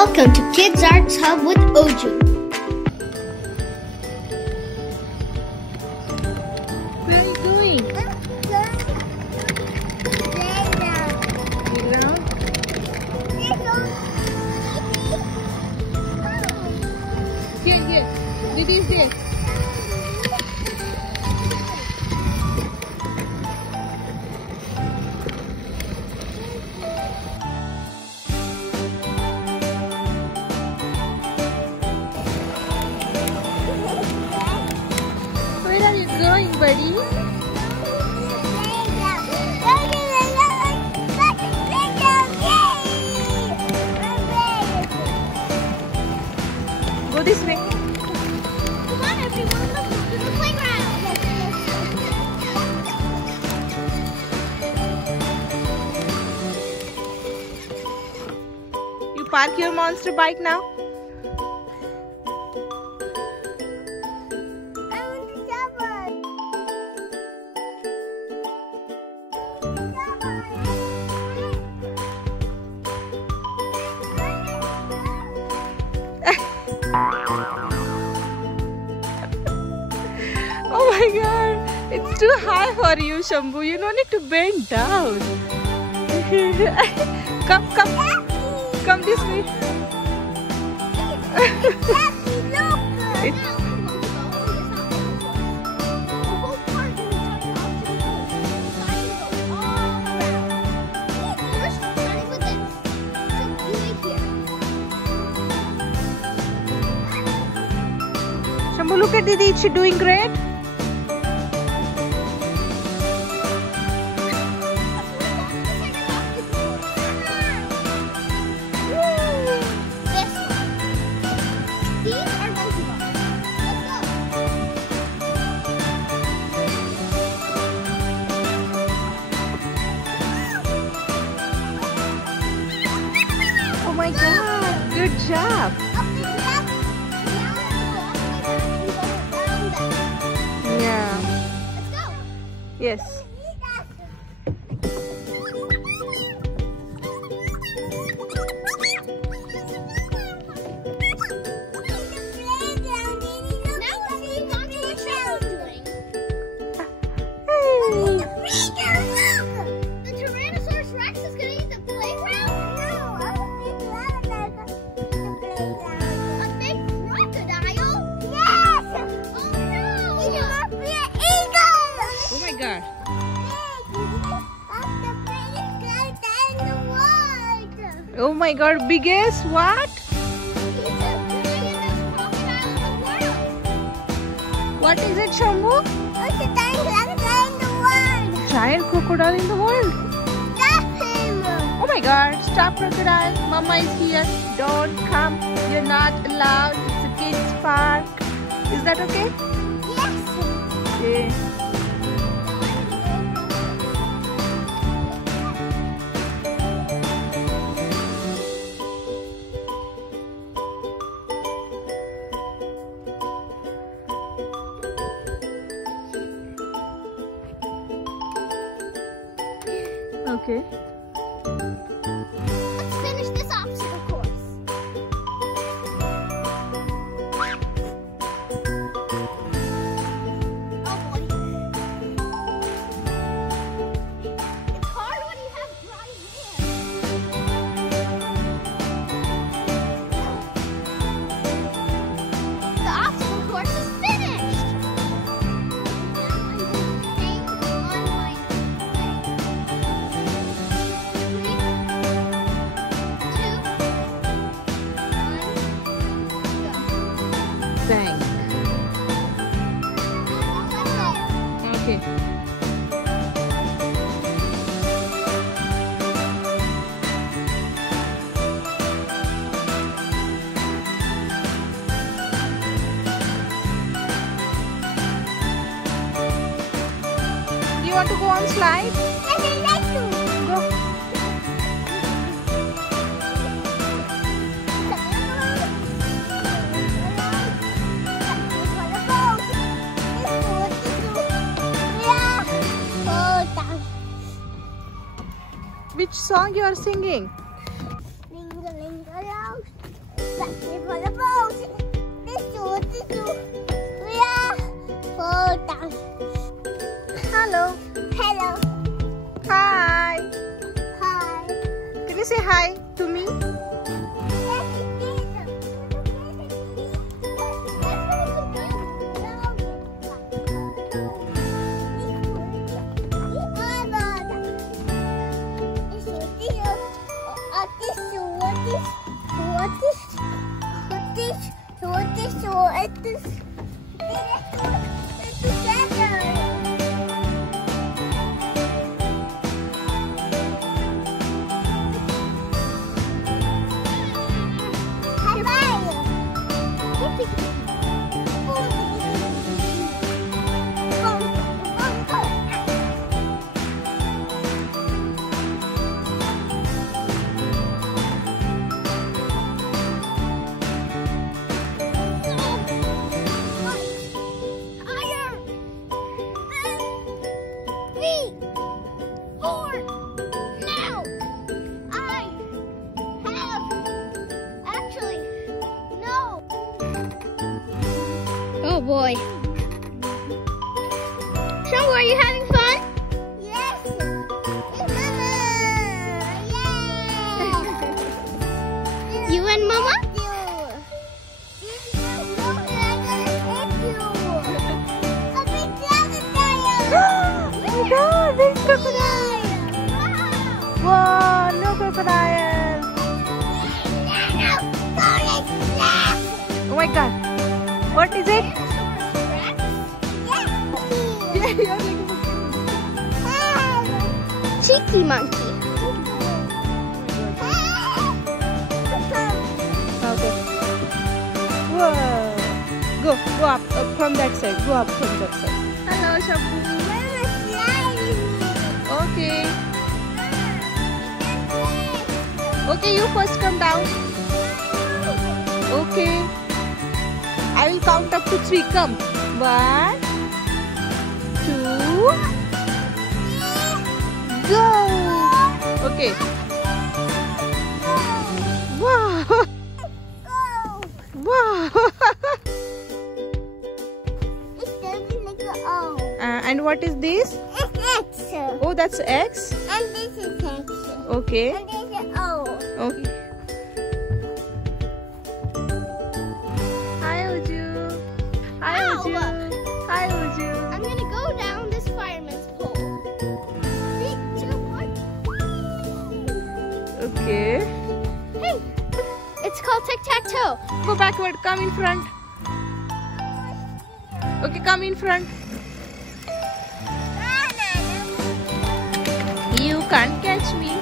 Welcome to Kids Arts Hub with Oju. Where are you going? Playground. Here. This is this. Where are you going, buddy? Go this way. Come on, everyone, let's go to the playground. You park your monster bike now. Oh my god, it's too high for you, Shambhu. You don't need to bend down. Come this way. Shambhu, look at Didi. Is she doing great? Oh my god, good job. Yeah. Let's go. Yes. God. Oh my god, biggest what? What is it, Shambhu? It's the giant crocodile in the world. Giant crocodile in the world. Stop him. Oh my god, stop crocodile. Mama is here. Don't come. You're not allowed. It's a kids park. Is that okay? Yes. Okay. Okay. Let's finish this obstacle course. Oh boy. It's hard when you have dry hair. The obstacle course is finished. Now I'm going to hang on my Bang. Okay. Do you want to go on slide? Yes, I like to. Go. Which song you are singing? Ling-a-ling-a-long. for the boat. This two. We are fall down. Hello. Hello. Hi. Hi. Can you say hi to me? Oh boy. Shambhu, are you having fun? Yes. Yeah. You and Mama? Oh my God, there's crocodile. Wow, no crocodile. Oh my God. What is it? Cheeky monkey. Okay. Whoa. Go up from that side. Go up from that side. Hello, Shambhu. Okay. Okay, you first come down. Okay. I will count up to 3. Come. 1, 2, go. Okay. Wow. Wow. And what is this? It's X. Oh, that's X. And this is X. Okay. And this is O. Okay. Hi, Oju. Hi, Ow. Oju. Hi, Oju. I'm gonna go down this fireman's pole. 3, 2, 1. Okay. Hey, it's called tic-tac-toe. Go backward. Come in front. Okay, come in front. You can't catch me.